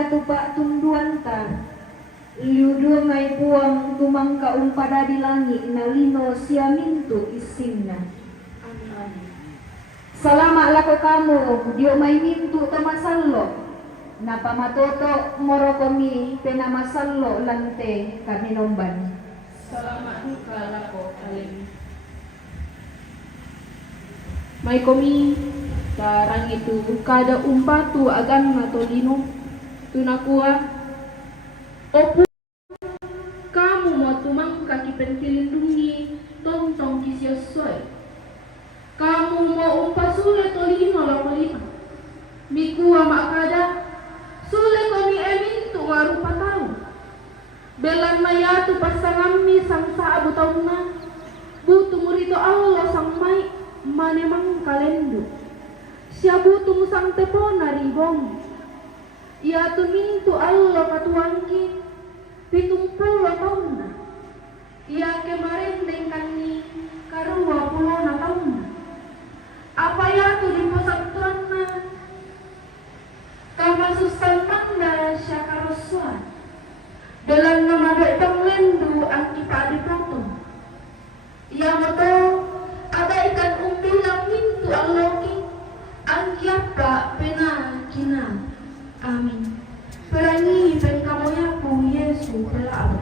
pada tupak tunduanta liudu ngai puang tumangka umpada di langit nalino siamintu isinna. Salama lako kamu dio mai mintu tamasallo napa matoto morokomi pena masallo lante kami nomban. Salamat duka lako kalian. May komi tarang itu kada umpatu agan matolino tunakua opu kamu mau tumang kaki pentilindungi tontong kisiosoy kamu mau umpa sule tolino lakolino mikua makada sule komi emintu warupa tahu belan mayatu pasangami sang saabu tauna butu murito Allah sang mai manemang kalendu siabu tumusang tepona ribong ia tumintu Allah katuangki 70 tahun ia kemarin dengkani karua 20 tahun apa ya tu di pusat tuanna kama susan tanda syakaroswan dalam nama doa lendu angki padi potong ia moto ada ikan umbilang mintu Allah ki angki apa pena kina amin perangi pen kamu yaku Yesus telah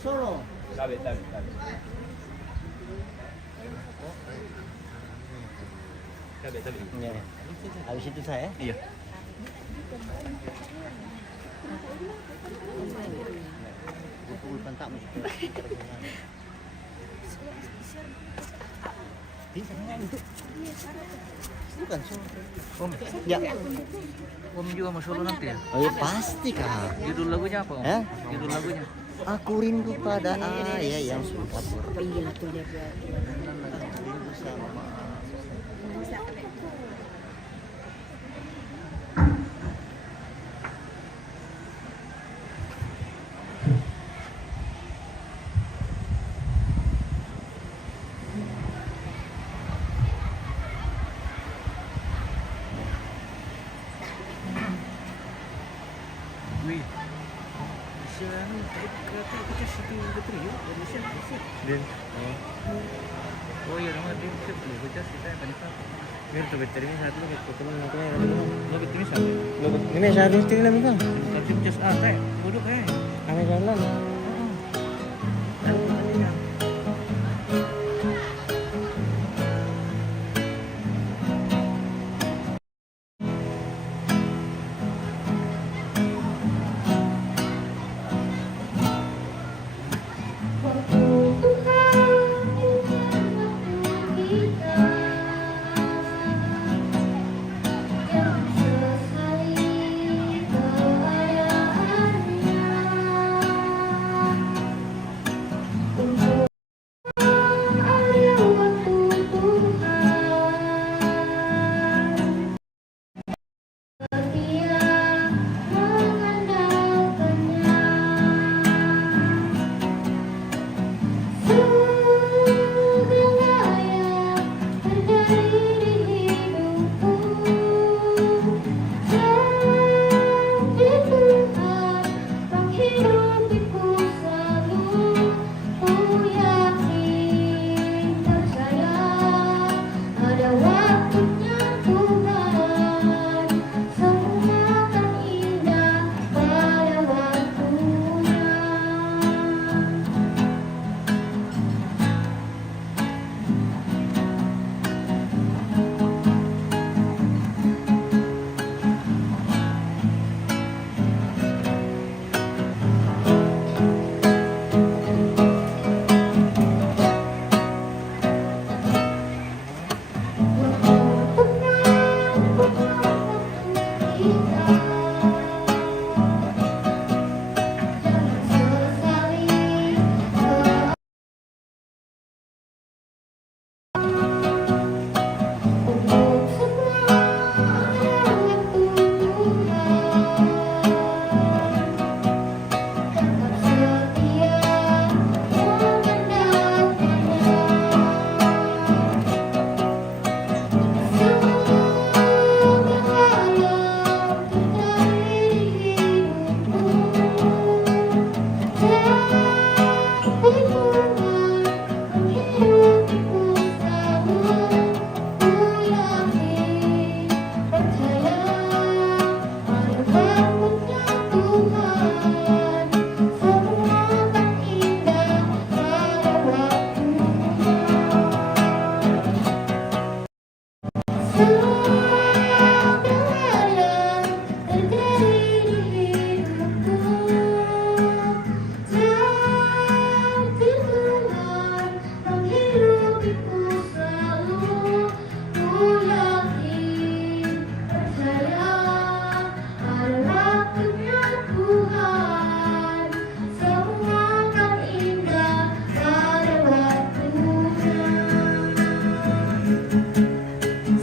Solo. Sabe. Ya. Habis itu saya. Iya. Pukul pentak mesti. Bukan solo. Om, Ya. Om juga mau solo nanti ya? Oh ya pasti kak. Judul lagunya apa Om? Eh? Judul lagunya? Aku rindu pada ayah yang sudah pergi. Rindu sama. Wih, bisa Din. Oh. Oh iya nama din siap dulu baca kita yang paling apa? Biar tuh baterainya satu gitu. Teman aku yang lo baterainya satu. Lo ini saya harus tinggal minta. Tapi just teh duduk Kami jalan. Dan tadinya.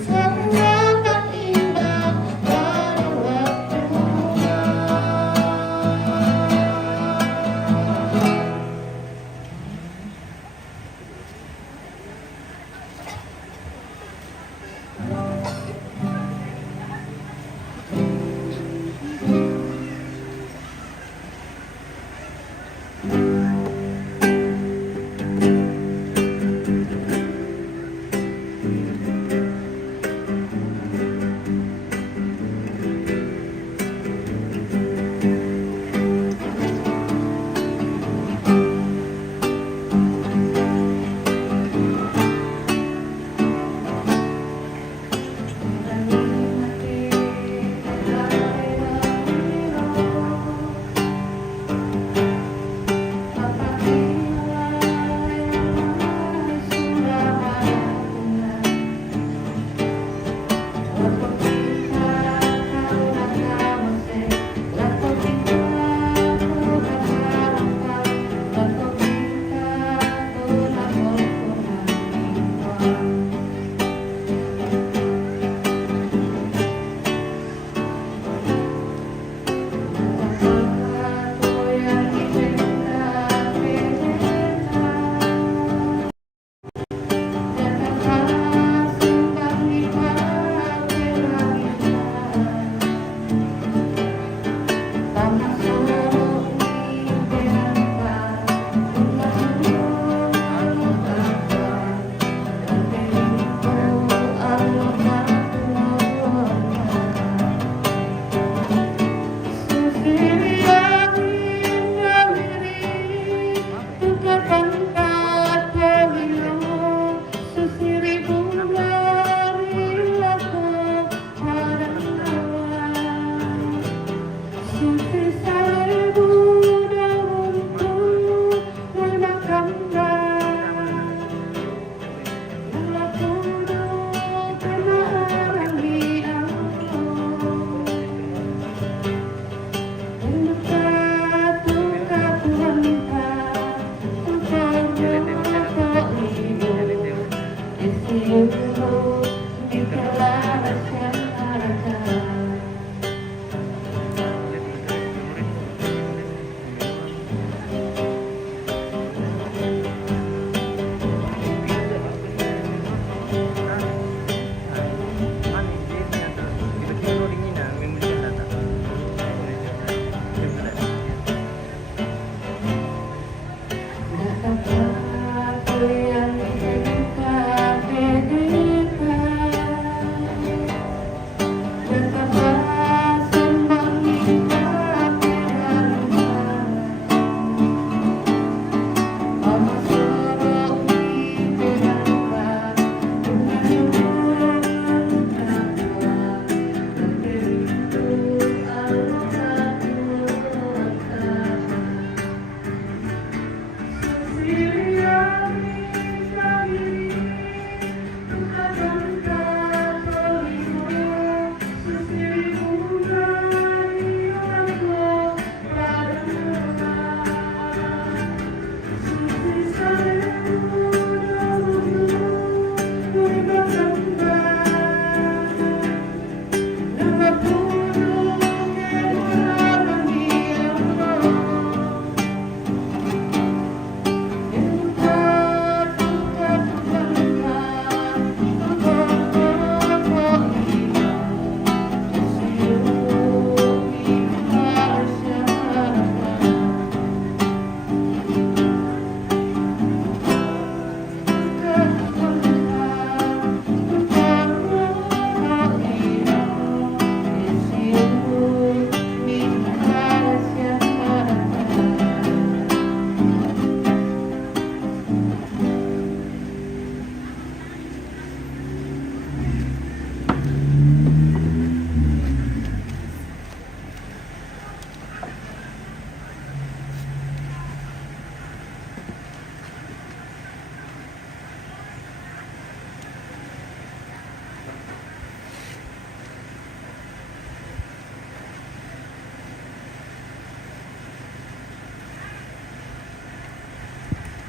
Semua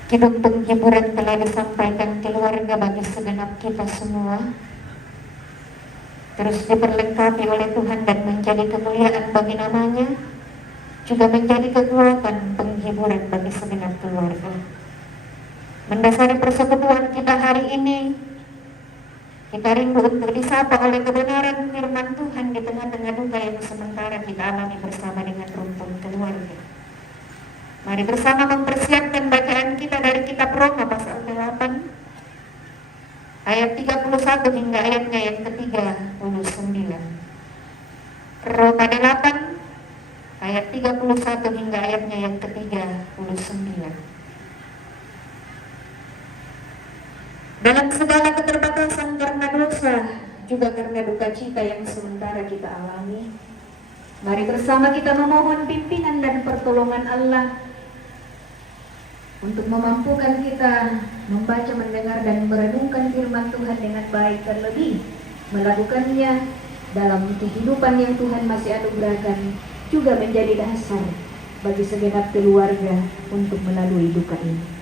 Kidung penghiburan telah disampaikan keluarga bagi segenap kita semua, terus diperlengkapi oleh Tuhan dan menjadi kemuliaan bagi namanya, juga menjadi kekuatan penghiburan bagi segenap keluarga. Mendasari persekutuan kita hari ini, kita rindu untuk disapa oleh kebenaran firman Tuhan di tengah-tengah duka yang sementara kita alami bersama dengan rumpun keluarga. Mari bersama mempersiapkan bacaan kita dari kitab Roma pasal 8 ayat 31 hingga ayatnya yang ke-39. Roma 8 ayat 31 hingga ayatnya yang ke-39. Dalam segala keterbatasan karena dosa, juga karena duka cita yang sementara kita alami, mari bersama kita memohon pimpinan dan pertolongan Allah untuk memampukan kita membaca, mendengar, dan merenungkan firman Tuhan dengan baik, terlebih melakukannya dalam kehidupan yang Tuhan masih anugerahkan, juga menjadi dasar bagi segenap keluarga untuk melalui duka ini.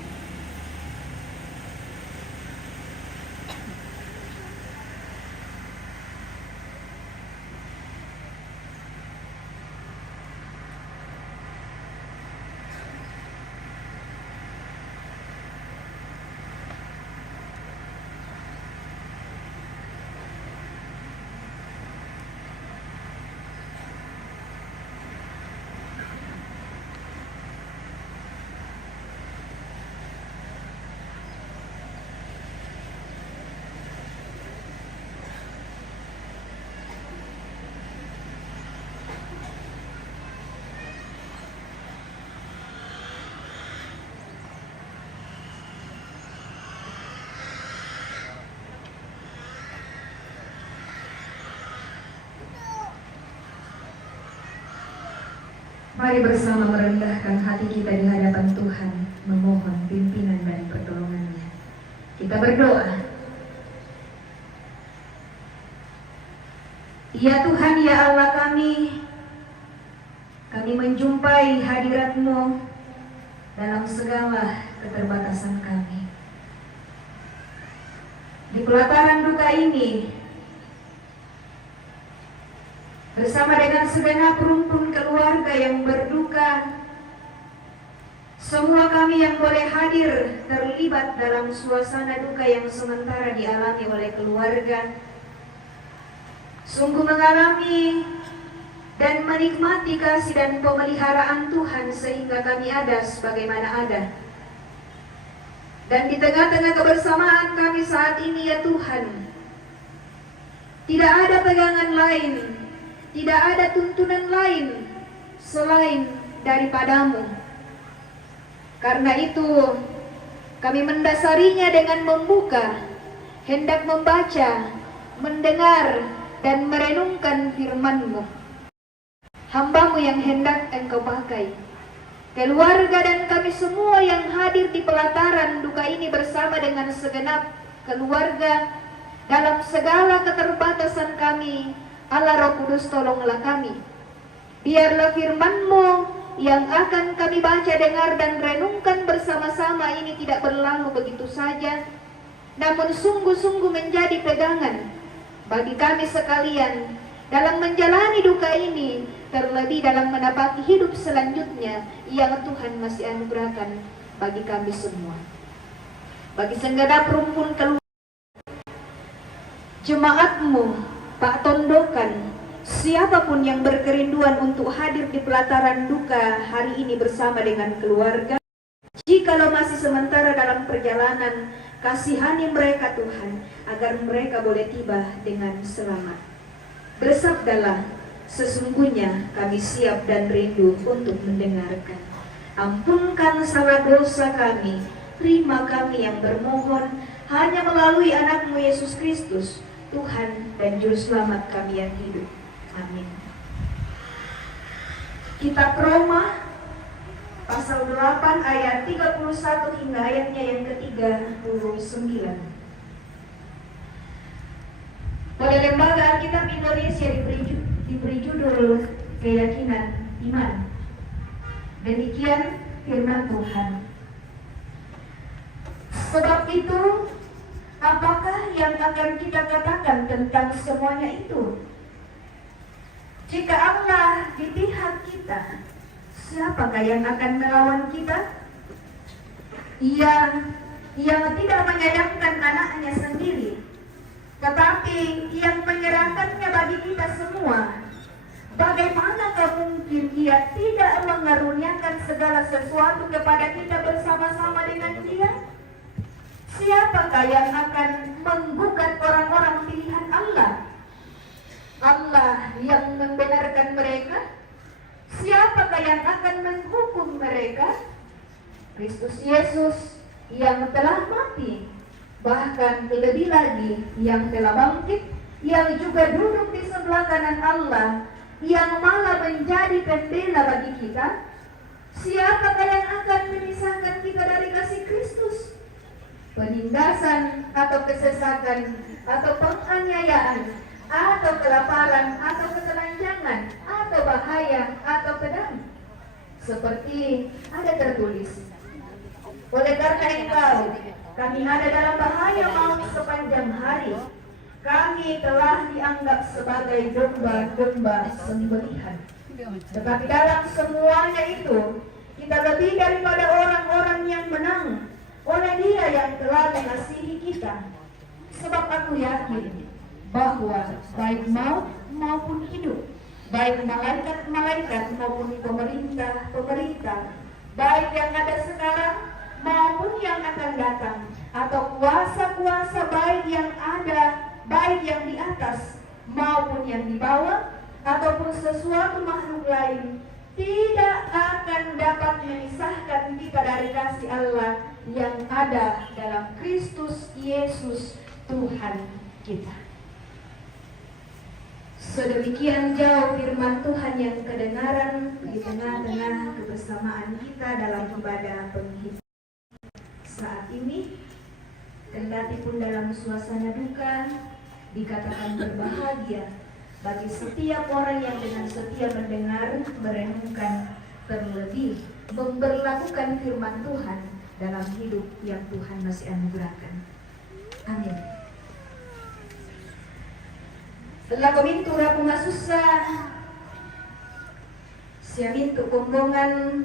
Mari bersama merendahkan hati kita di hadapan Tuhan, memohon pimpinan dan pertolongannya. Kita berdoa. Ya Tuhan, ya Allah kami menjumpai hadirat-Mu dalam segala keterbatasan kami. Di pelataran duka ini, bersama dengan segenap rumpun keluarga yang berduka, semua kami yang boleh hadir terlibat dalam suasana duka yang sementara dialami oleh keluarga, sungguh mengalami dan menikmati kasih dan pemeliharaan Tuhan sehingga kami ada sebagaimana ada. Dan di tengah-tengah kebersamaan kami saat ini ya Tuhan, tidak ada pegangan lain, tidak ada tuntunan lain selain daripadamu. Karena itu kami mendasarinya dengan membuka, hendak membaca, mendengar, dan merenungkan firman-Mu. Hamba-Mu yang hendak Engkau pakai. Keluarga dan kami semua yang hadir di pelataran duka ini bersama dengan segenap keluarga, dalam segala keterbatasan kami, Allah Roh Kudus tolonglah kami. Biarlah firman-Mu yang akan kami baca, dengar, dan renungkan bersama-sama ini tidak berlalu begitu saja, namun sungguh-sungguh menjadi pegangan bagi kami sekalian dalam menjalani duka ini, terlebih dalam menapaki hidup selanjutnya yang Tuhan masih anugerahkan bagi kami semua. Bagi segenap rumpun keluarga, jemaat-Mu, Pak Tondokan, siapapun yang berkerinduan untuk hadir di pelataran duka hari ini bersama dengan keluarga, jikalau masih sementara dalam perjalanan, kasihani mereka Tuhan, agar mereka boleh tiba dengan selamat. Bersabdalah, sesungguhnya kami siap dan rindu untuk mendengarkan. Ampunkan salah dosa kami, terima kami yang bermohon, hanya melalui anak-Mu Yesus Kristus, Tuhan dan Juru Selamat kami yang hidup. Amin. Kitab Roma pasal 8 ayat 31 hingga ayatnya yang ke-39. Pada lembaga Alkitab Indonesia diberi judul Keyakinan Iman. Demikian firman Tuhan. Sebab itu, apakah yang akan kita katakan tentang semuanya itu? Jika Allah di pihak kita, siapakah yang akan melawan kita? Ia yang tidak menyayangkan anaknya sendiri, tetapi yang menyerahkannya bagi kita semua, bagaimanakah mungkin Ia tidak mengaruniakan segala sesuatu kepada kita bersama-sama dengan Dia? Siapakah yang akan menggugat orang-orang pilihan Allah? Allah yang membenarkan mereka? Siapakah yang akan menghukum mereka? Kristus Yesus yang telah mati, bahkan lebih lagi yang telah bangkit, yang juga duduk di sebelah kanan Allah, yang malah menjadi pembela bagi kita. Siapakah yang akan memisahkan kita dari kasih Kristus? Penindasan atau kesesakan atau penganiayaan atau kelaparan atau ketelanjangan atau bahaya atau pedang, seperti ada tertulis, oleh karena Engkau kami ada dalam bahaya maut sepanjang hari, kami telah dianggap sebagai domba-domba sembelihan. Tetapi dalam semuanya itu kita lebih daripada orang-orang yang menang oleh Dia yang telah mengasihi kita. Sebab aku yakin bahwa baik maut maupun hidup, baik malaikat-malaikat maupun pemerintah, baik yang ada sekarang maupun yang akan datang, atau kuasa-kuasa baik yang ada, baik yang di atas maupun yang di bawah, ataupun sesuatu makhluk lain, tidak akan dapat memisahkan kita dari kasih Allah yang ada dalam Kristus Yesus Tuhan kita. Sedemikian jauh firman Tuhan yang kedengaran di tengah-tengah kebersamaan kita dalam ibadah penghiburan saat ini. Kendati pun dalam suasana duka, dikatakan berbahagia bagi setiap orang yang dengan setia mendengar, merenungkan, terlebih memberlakukan firman Tuhan dalam hidup yang Tuhan masih anugerahkan. Amin. Lagu mintu rapu susah. Sia mintu kombongan.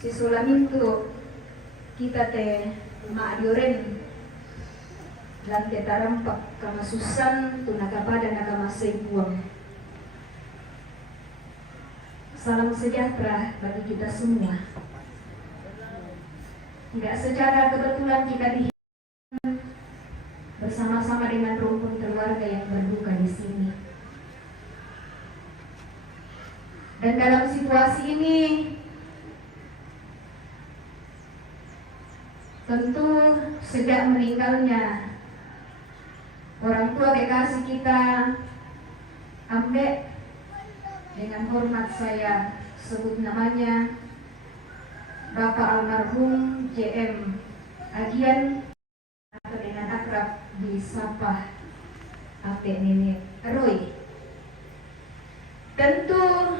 Si sula mintu kita teh mak dioren. Lantai tarampak kama susan tunaka pada nakama buang. Salam sejahtera bagi kita semua. Tidak secara kebetulan kita bersama-sama dengan rumpun keluarga yang berduka di sini. Dan dalam situasi ini tentu sejak meninggalnya orang tua kekasih kita, Ambek, dengan hormat saya sebut namanya Bapak almarhum JM Agian, atau dengan akrab disapa Apek Nenek Roy. Tentu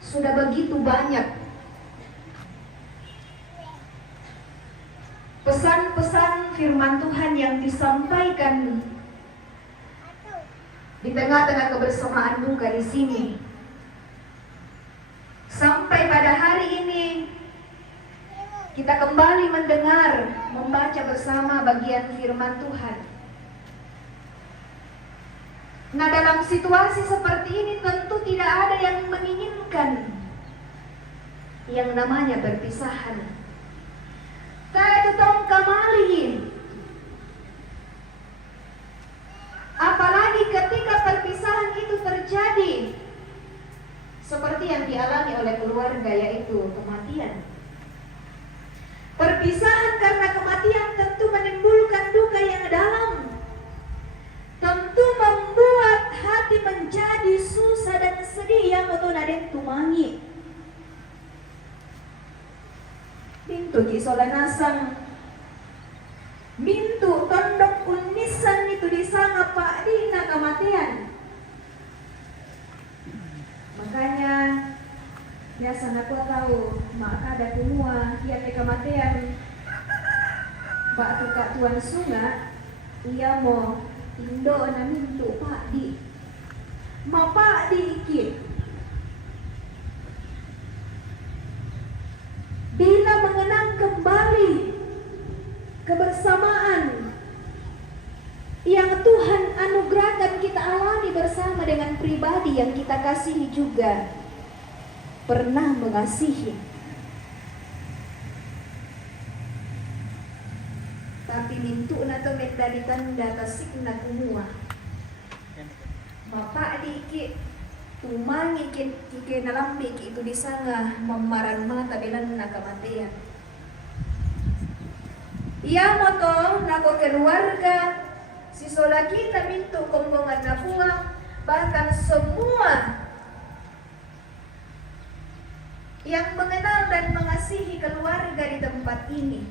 sudah begitu banyak pesan-pesan firman Tuhan yang disampaikan di tengah-tengah kebersamaan duka di sini. Sampai pada hari ini kita kembali mendengar, membaca bersama bagian firman Tuhan. Nah, dalam situasi seperti ini tentu tidak ada yang menginginkan yang namanya perpisahan. Saya tetap kembali. Apalagi ketika perpisahan itu terjadi seperti yang dialami oleh keluarga, yaitu kematian. Perpisahan karena kematian tentu menimbulkan duka yang dalam. Tentu membuat hati menjadi susah dan sedih yang otonaden tumangi. Pintu kisolanasang mintu tondok unisan itu disanga Pak Dina kematian. Makanya biasa aku tahu maka ada semua ia kematian Pak Tukak Tuan Sunga ia mau Indo na mintu Pak Di ma Pak Di ikit bila mengenang kembali kebersamaan yang Tuhan anugerahkan kita alami bersama dengan pribadi yang kita kasihi juga pernah mengasihi. Tapi mintu na to mendalitan data signa kumua. Bapak dikit tumangi kike nalambik itu disanga memaran mata bilang na kematian. Ia moto nako keluarga sisola kita mintu kombongan na puang, bahkan semua yang mengenal dan mengasihi keluarga di tempat ini.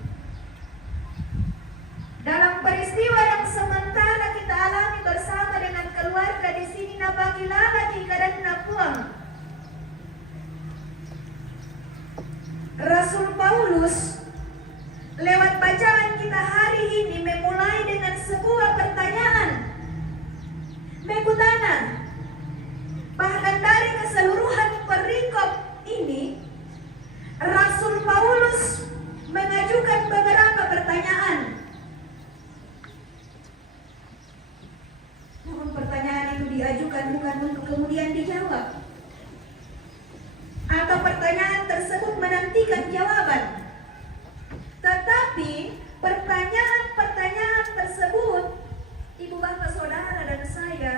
Dalam peristiwa yang sementara kita alami bersama dengan keluarga di sini napagi lalaki dan napuang. Rasul Paulus lewat bacaan kita hari ini memulai dengan sebuah pertanyaan. Mekutana, bahkan dari keseluruhan perikop ini, Rasul Paulus mengajukan beberapa pertanyaan. Namun pertanyaan itu diajukan bukan untuk kemudian dijawab, atau pertanyaan tersebut menantikan jawaban. Tetapi pertanyaan-pertanyaan tersebut, ibu bapak saudara dan saya,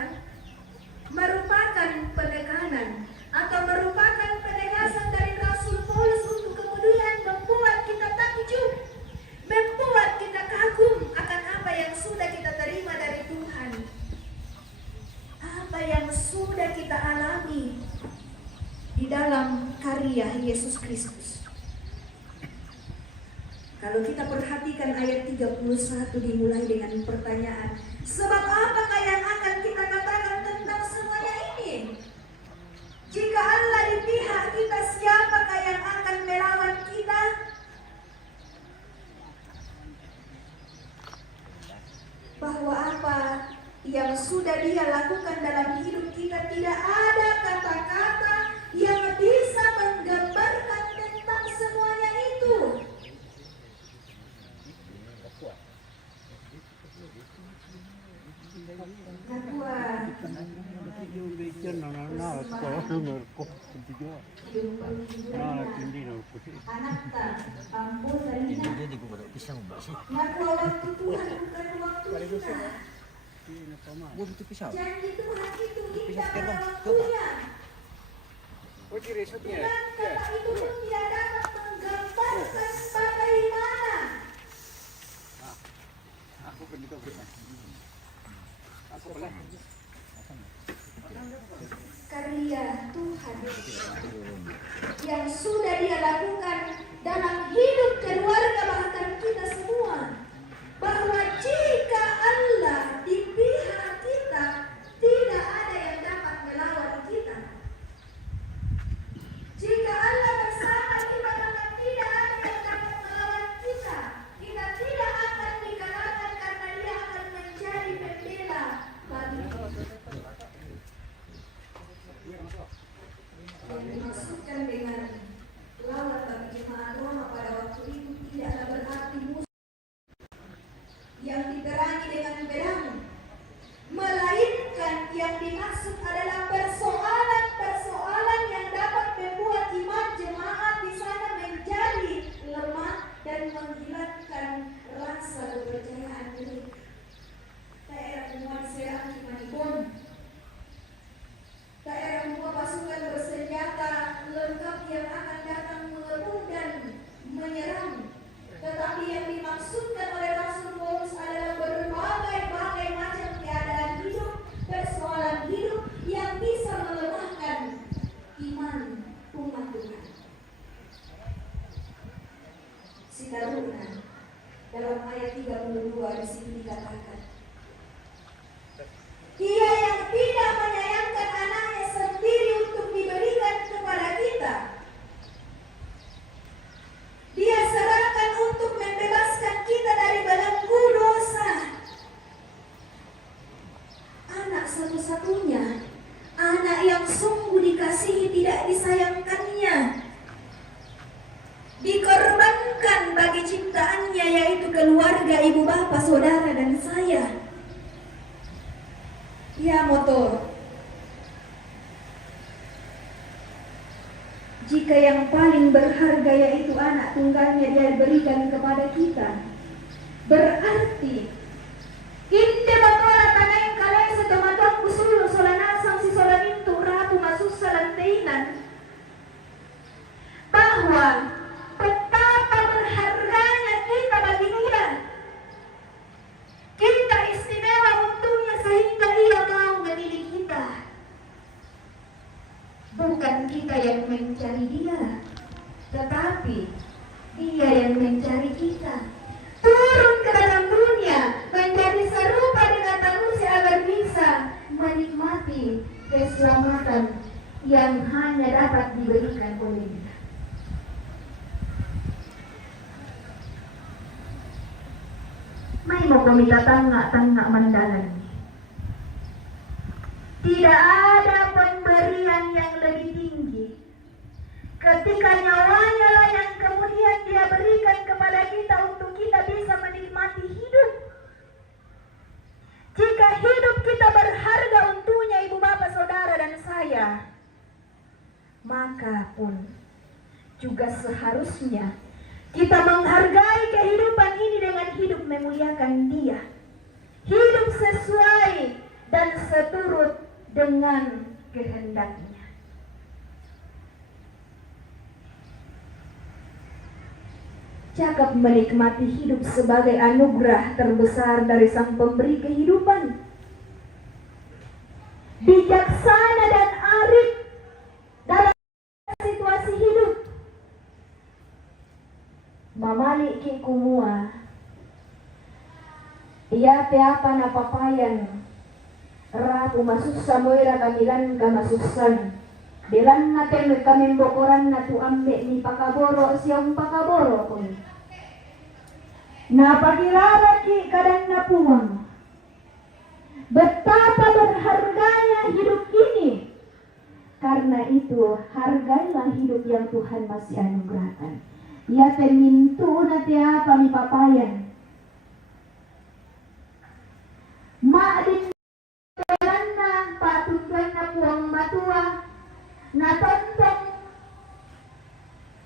merupakan penekanan atau merupakan penegasan dari Rasul Paulus untuk kemudian membuat kita takjub, membuat kita kagum akan apa yang sudah kita terima dari Tuhan, apa yang sudah kita alami di dalam karya Yesus Kristus. Kalau kita perhatikan ayat 31 dimulai dengan pertanyaan, sebab apakah yang akan kita katakan tentang semuanya ini? Jika Allah di pihak kita, siapakah yang akan melawan kita? bahwa apa yang sudah Dia lakukan dalam hidup kita tidak ada kata-kata yang bisa menggambarkan tentang semuanya itu. Jadi gue baru pisang mbak sih. Waktu Tuhan bukan waktu kita. Gue butuh pisang. Janji Tuhan itu indah Pisang pada sekarang, waktunya. Dan kata itu pun tidak dapat menggambarkan bagaimana karya Tuhan yang sudah Dia lakukan dalam hidup keluarga bahkan kita semua, bahwa jika Allah di pihak kita, tidak ada yang dapat melawan kita. Jika Allah bersama kita, maka tidak ada yang dapat melawan kita. Kita tidak akan dikalahkan karena Dia akan menjadi pembela bagi kita. Yang dimaksudkan dengan lawan bagi jemaat Roma pada waktu itu tidaklah berarti musuh yang diterangi dengan pedang, melainkan yang dimaksud adalah persoalan-persoalan yang dapat membuat iman jemaat di sana menjadi lemah dan menghilangkan rasa kepercayaan mereka. Daerah semua diserang Cimanibon, daerah semua pasukan bersenjata lengkap yang akan datang mengebom dan menyerang. Tetapi yang dimaksudkan oleh Rasul Paulus adalah berbagai-bagai macam keadaan hidup, persoalan hidup yang bisa melemahkan iman umat Tuhan. Sitaruna dalam ayat 32 di sini dikatakan, Dia yang tidak menyayangkan anaknya sendiri untuk diberikan kepada kita, Dia serahkan untuk membebaskan kita dari belenggu dosa. Anak satu-satunya, anak yang sungguh dikasihi tidak disayangkannya, dikorbankan bagi ciptaannya, yaitu keluarga, ibu bapa, saudara, dan saya. Ya motor, jika yang paling berharga yaitu anak tunggalnya Dia berikan kepada kita, berarti inte batola tanay kalay sa tumatong kusulo solanasang si solaminto rapu masusalantainan, bahwa betapa berharganya kita bagi Dia. Kita istimewa untungnya sehingga Ia mau memilih kita. Bukan kita yang mencari Dia, tetapi Dia yang mencari kita. Turun ke dalam dunia, menjadi serupa dengan manusia agar bisa menikmati keselamatan yang hanya dapat diberikan oleh Dia. May mo kumita tanga-tanga mandalan. Tidak ada pemberian yang lebih tinggi ketika nyawanya lah yang kemudian Dia berikan kepada kita untuk kita bisa menikmati hidup. Jika hidup kita berharga untuknya ibu bapa, saudara, dan saya, maka pun juga seharusnya kita menghargai kehidupan ini dengan hidup memuliakan Dia, hidup sesuai dan seturut dengan kehendaknya. Cakap menikmati hidup sebagai anugerah terbesar dari Sang Pemberi kehidupan. Bijaksana dan arif dalam situasi hidup. Mamali ki kumua, iya apa napapayan, rapu masusa moira kamilan kamasusan, bilan natin kami bokoran na tu ambe ni pakaboro siyang pakaboro pun. Napakilala ki kadang napuwang, itu, hargailah hidup yang Tuhan masih anugerahkan. Ya permintu nanti apa mi papayan. Mak din na patutuan na puang matua na tontong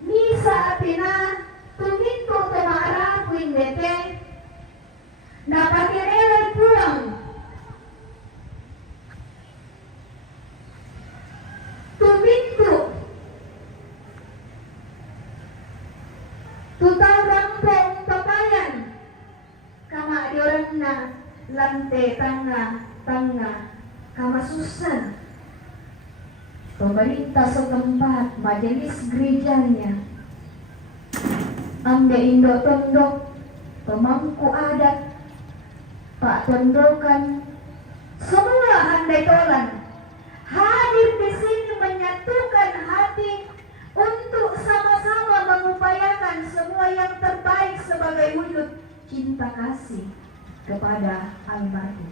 misa apina tuminto tumara puing bete na pakirelay puang tuminto tutang rampong papayan kama diorang na lante tanga kamasusan pemerintah setempat majelis gerejanya ambe indo tondok pemangku adat pak tondokan semua handai tolan hadir di sini menyatukan hati untuk sama-sama mengupayakan semua yang terbaik sebagai wujud cinta kasih kepada almarhum.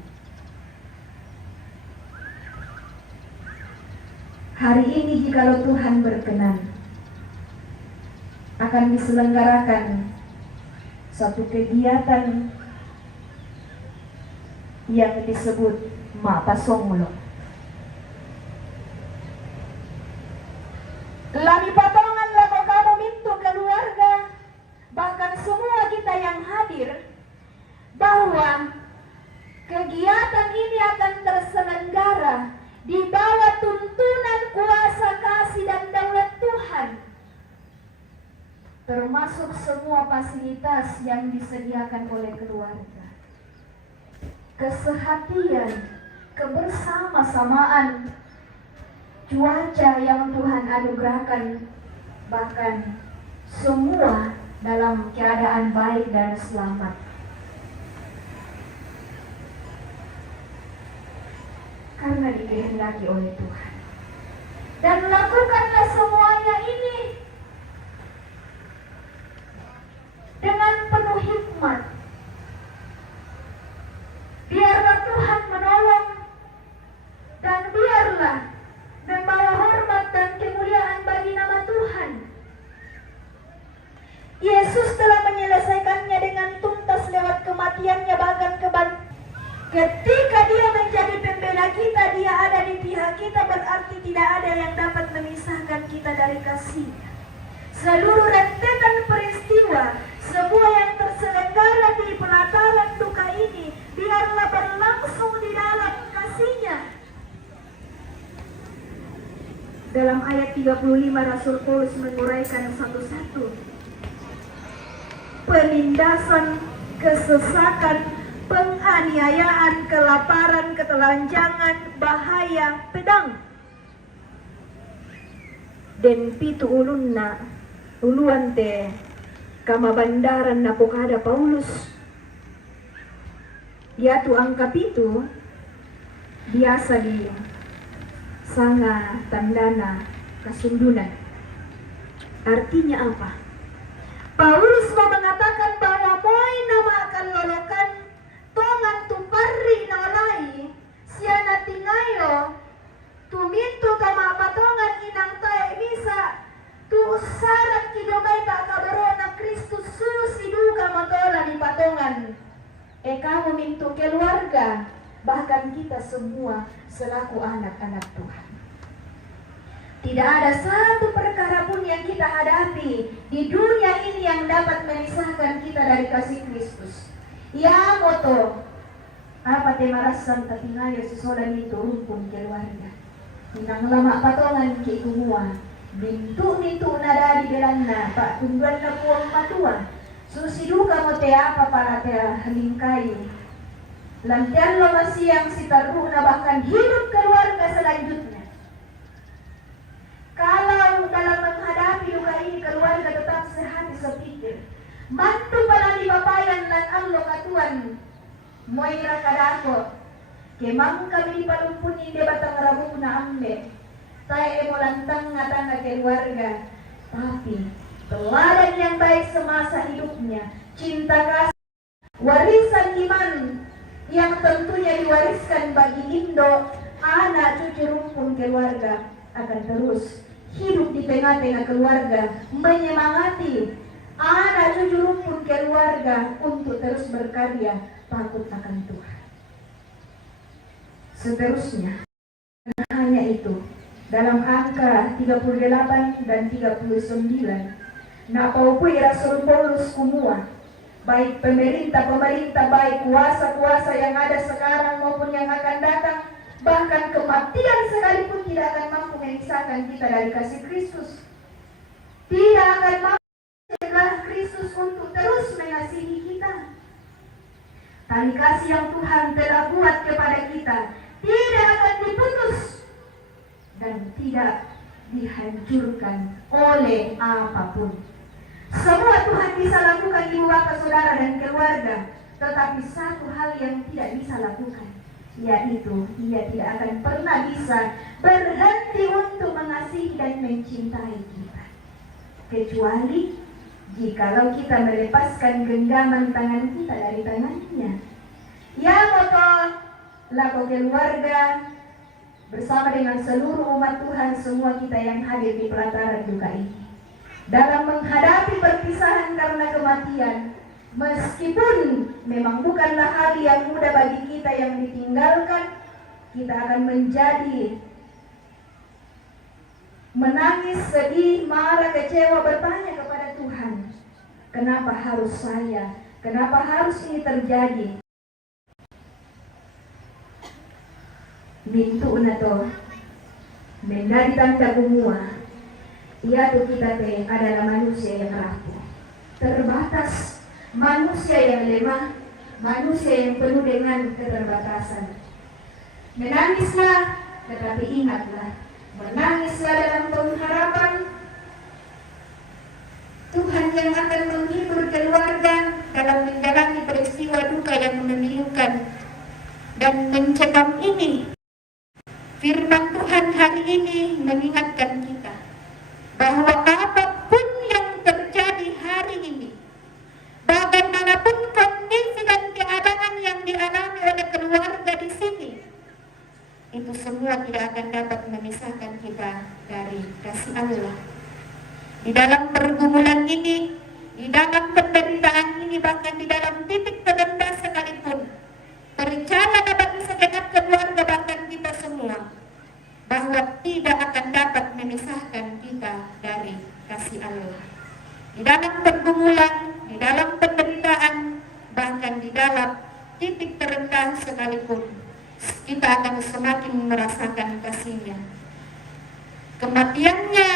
Hari ini jikalau Tuhan berkenan akan diselenggarakan satu kegiatan yang disebut Mapasonglo. Lami patongan lako kamu mintu keluarga, bahkan semua kita yang hadir, bahwa kegiatan ini akan terselenggara di bawah tuntunan kuasa kasih dan daulat Tuhan, termasuk semua fasilitas yang disediakan oleh keluarga, kesehatian, kebersama-samaan, cuaca yang Tuhan anugerahkan, bahkan semua dalam keadaan baik dan selamat. Karena dikehendaki oleh Tuhan. Dan lakukanlah semuanya ini dengan penuh hikmat. Biarlah Tuhan menolong dan biarlah membawa hormat dan kemuliaan bagi nama Tuhan. Yesus telah menyelesaikannya dengan tuntas lewat kematiannya, bahkan ketika dia menjadi pembela kita, dia ada di pihak kita, berarti tidak ada yang dapat memisahkan kita dari kasih-Nya. Seluruh rentetan peristiwa, semua yang terselenggara di pelataran duka ini, biarlah berlangsung di dalam kasih-Nya. Dalam ayat 35 Rasul Paulus menguraikan satu-satu. Penindasan, kesesakan, penganiayaan, kelaparan, ketelanjangan, bahaya, pedang. Den pitu uluan te kama bandaran na pokada Paulus. Yatu angka pitu biasa di sanga tandana kasundunan. Artinya apa? Paulus mau mengatakan bahwa moy nama akan lolokan tongan tuparri nalai siana tingayo tumintu kama patongan inang tae bisa tu sarat kilometer kabarona Kristus susiduka motola di patongan. Kamu mintu keluarga, bahkan kita semua selaku anak-anak Tuhan. Tidak ada satu perkara pun yang kita hadapi di dunia ini yang dapat memisahkan kita dari kasih Kristus. Ya moto apa temarasan tatingayo susodan itu rumpun keluarga. Inang lama patongan ki kumua. Bintu nada di belanna pak tungguan na puang matua. Susiduka mo te apa para te halingkay. Lantian lo masiyang si taruh na bahkan hidup keluarga selanjutnya. Kalau dalam menghadapi duka ini keluarga tetap sehati sepikir. Mantu pala di papayan dan allo katuan moira kadako. Kemang kami palumpunin di batang rabu na ambe. Tayo mo lantang nga keluarga. Tapi teladan yang baik semasa hidupnya, cinta kasih, warisan iman yang tentunya diwariskan bagi Indo, anak cucu rumpun keluarga akan terus hidup di tengah-tengah keluarga, menyemangati anak cucu rumpun keluarga untuk terus berkarya takut akan Tuhan. Seterusnya, hanya itu, dalam angka 38 dan 39, napaupui Rasul Paulus kumua, baik pemerintah, baik kuasa-kuasa yang ada sekarang maupun yang akan datang, bahkan kematian sekalipun tidak akan mampu memisahkan kita dari kasih Kristus. Tidak akan mampu mencegah Kristus untuk terus mengasihi kita. Tali kasih yang Tuhan telah buat kepada kita tidak akan diputus dan tidak dihancurkan oleh apapun. Semua Tuhan bisa lakukan di bapak, saudara, dan keluarga, tetapi satu hal yang tidak bisa lakukan, yaitu Ia tidak akan pernah bisa berhenti untuk mengasihi dan mencintai kita, kecuali jikalau kita melepaskan genggaman tangan kita dari tangannya. Ya motor, laku keluarga, bersama dengan seluruh umat Tuhan, semua kita yang hadir di pelataran duka ini, dalam menghadapi perpisahan karena kematian, meskipun memang bukanlah hal yang mudah bagi kita yang ditinggalkan, kita akan menjadi menangis, sedih, marah, kecewa, bertanya kepada Tuhan, kenapa harus saya? Kenapa harus ini terjadi? Mintu na to, menjadi tanda kumua. Ia tuh kita adalah manusia yang rapuh, terbatas, manusia yang lemah, manusia yang penuh dengan keterbatasan. Menangislah, tetapi ingatlah, menangislah dalam pengharapan Tuhan yang akan menghibur keluarga dalam menjalani peristiwa duka yang memilukan dan mencekam ini. Firman Tuhan hari ini mengingatkan kita bahwa apapun yang terjadi hari ini, bagaimanapun kondisi dan keadaan yang dialami oleh keluarga di sini, itu semua tidak akan dapat memisahkan kita dari kasih Allah. Di dalam pergumulan ini, di dalam penderitaan ini, bahkan di dalam titik terendah sekalipun, percaya bagi segenap keluarga, bahkan kita semua, bahwa tidak akan dapat memisahkan kita dari kasih Allah. Di dalam pergumulan, di dalam penderitaan, bahkan di dalam titik terendah sekalipun, kita akan semakin merasakan kasih-Nya. Kematiannya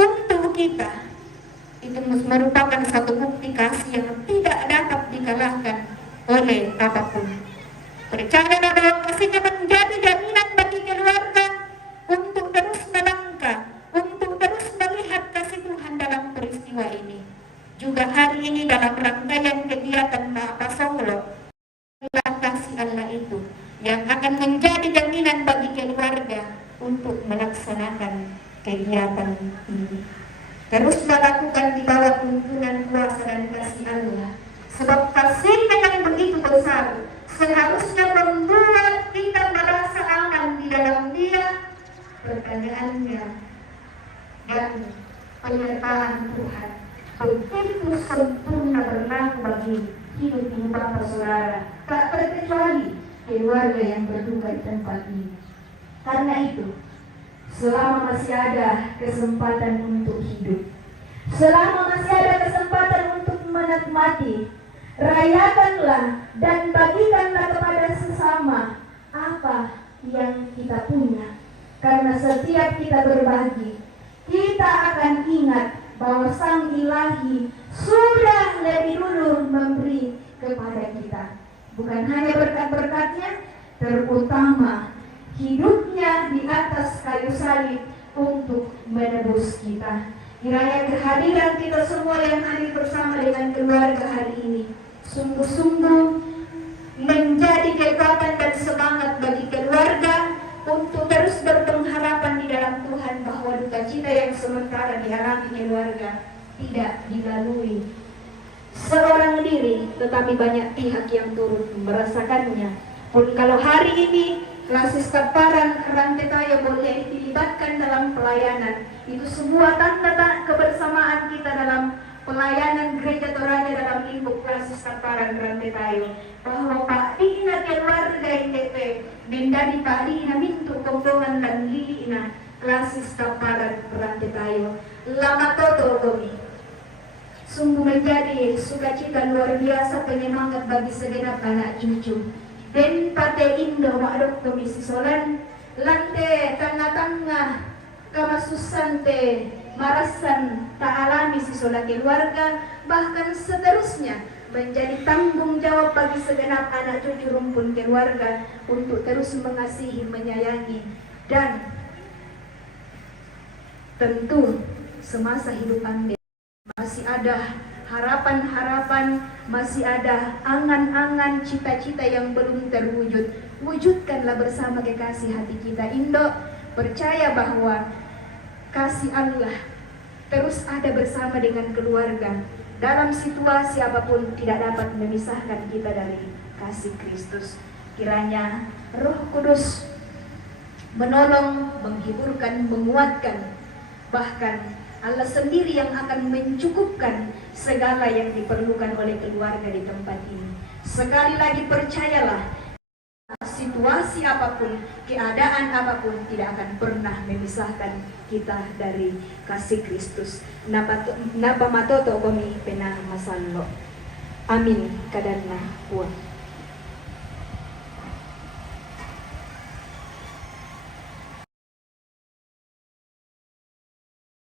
untuk kita itu merupakan satu bukti kasih yang tidak dapat dikalahkan oleh apapun. Percayalah bahwa kasih-Nya menjadi jaminan bagi keluarga untuk terus melangkah, untuk terus melihat kasih Tuhan dalam peristiwa ini. Juga hari ini dalam rangkaian kegiatan Maha Solo, kasih Allah itu yang akan menjadi jaminan bagi keluarga untuk melaksanakan kegiatan ini. Terus melakukan di bawah tuntunan kuasa dan kasih Allah, sebab kasih-Nya yang begitu besar seharusnya membuat kita merasa aman di dalam Dia. Pertanyaannya, dan penyertaan Tuhan begitu sempurna berlaku bagi hidup Bapak Saudara, tak terkecuali keluarga yang berduka di tempat ini. Karena itu, selama masih ada kesempatan untuk hidup, selama masih ada kesempatan untuk menikmati, rayakanlah dan bagikanlah kepada sesama apa yang kita punya. Karena setiap kita berbagi, kita akan ingat bahwa Sang Ilahi sudah lebih dulu memberi kepada kita. Bukan hanya berkat-berkatnya, terutama hidupnya di atas kayu salib untuk menebus kita. Kiranya kehadiran kita semua yang hadir bersama dengan keluarga hari ini sungguh-sungguh menjadi kekuatan dan semangat bagi keluarga untuk terus berpengharapan di dalam Tuhan bahwa duka cita yang sementara dialami keluarga tidak dilalui seorang diri, tetapi banyak pihak yang turut merasakannya. Pun kalau hari ini Klasis kaparan rantai tayo boleh dilibatkan dalam pelayanan. Itu sebuah tanda kebersamaan kita dalam pelayanan gereja Toraja dalam lingkup klasis kaparan rantai tayo. Bahwa Pak Di na keluarga ITP, benda di Pak Di na mintu kompongan dan lili na klasis kaparan rantai tayo. Lama toto kami. Sungguh menjadi sukacita luar biasa penyemangat bagi segenap anak cucu. Den pate indo makdok komisi solan lante tengah-tengah kamasusante marasan tak alami si sola keluarga, bahkan seterusnya menjadi tanggung jawab bagi segenap anak cucu rumpun keluarga untuk terus mengasihi, menyayangi, dan tentu semasa hidup Anda masih ada harapan-harapan, masih ada angan-angan, cita-cita yang belum terwujud. Wujudkanlah bersama kekasih hati kita. Indo percaya bahwa kasih Allah terus ada bersama dengan keluarga. Dalam situasi apapun tidak dapat memisahkan kita dari kasih Kristus. Kiranya Roh Kudus menolong, menghiburkan, menguatkan, bahkan Allah sendiri yang akan mencukupkan segala yang diperlukan oleh keluarga di tempat ini. Sekali lagi percayalah, situasi apapun, keadaan apapun tidak akan pernah memisahkan kita dari kasih Kristus. Napa matoto kami pena masallo. Amin kadana puan.